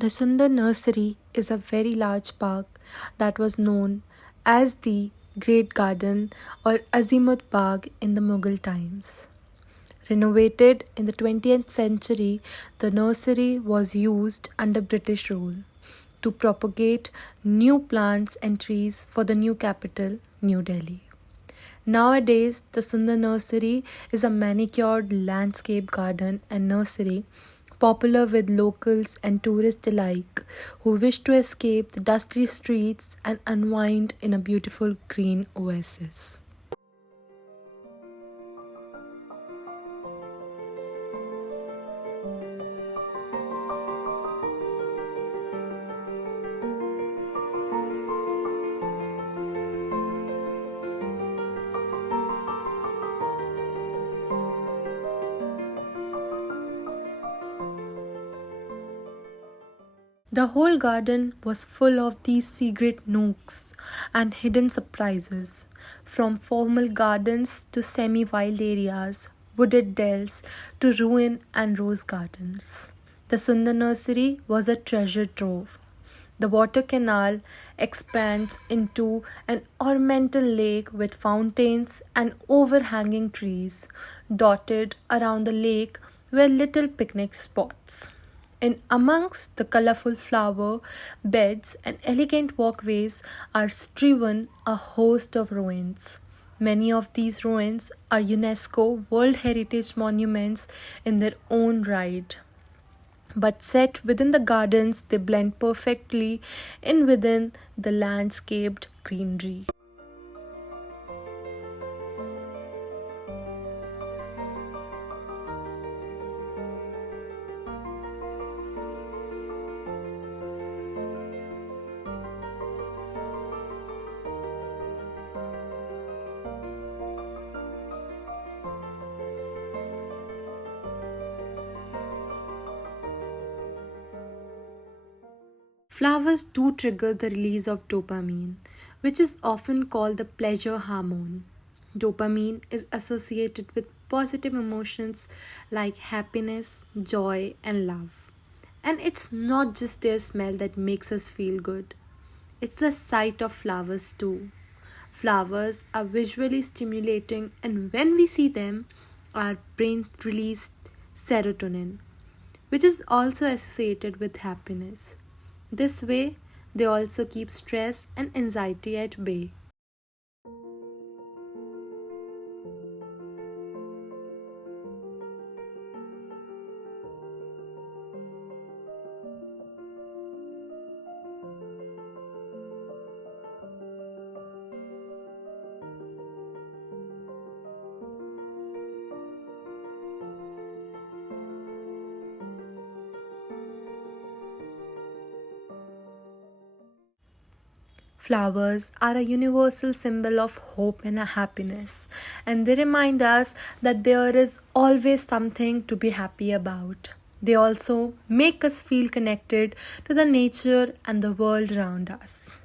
The Sundar Nursery is a very large park that was known as the Great Garden or Azimut Bagh in the Mughal times. Renovated in the 20th century, the nursery was used under British rule to propagate new plants and trees for the new capital, New Delhi. Nowadays, the Sundar Nursery is a manicured landscape garden and nursery popular with locals and tourists alike who wish to escape the dusty streets and unwind in a beautiful green oasis. The whole garden was full of these secret nooks and hidden surprises, from formal gardens to semi wild areas, wooded dells to ruin and rose gardens. The Sundar Nursery was a treasure trove. The water canal expands into an ornamental lake with fountains and overhanging trees. Dotted around the lake were little picnic spots. In amongst the colorful flower beds and elegant walkways are strewn a host of ruins. Many of these ruins are UNESCO World Heritage Monuments in their own right. But set within the gardens, they blend perfectly in within the landscaped greenery. Flowers do trigger the release of dopamine, which is often called the pleasure hormone. Dopamine is associated with positive emotions like happiness, joy, and love. And it's not just their smell that makes us feel good, it's the sight of flowers too. Flowers are visually stimulating, and when we see them, our brain release serotonin, which is also associated with happiness. This way, they also keep stress and anxiety at bay. Flowers are a universal symbol of hope and happiness, and they remind us that there is always something to be happy about. They also make us feel connected to the nature and the world around us.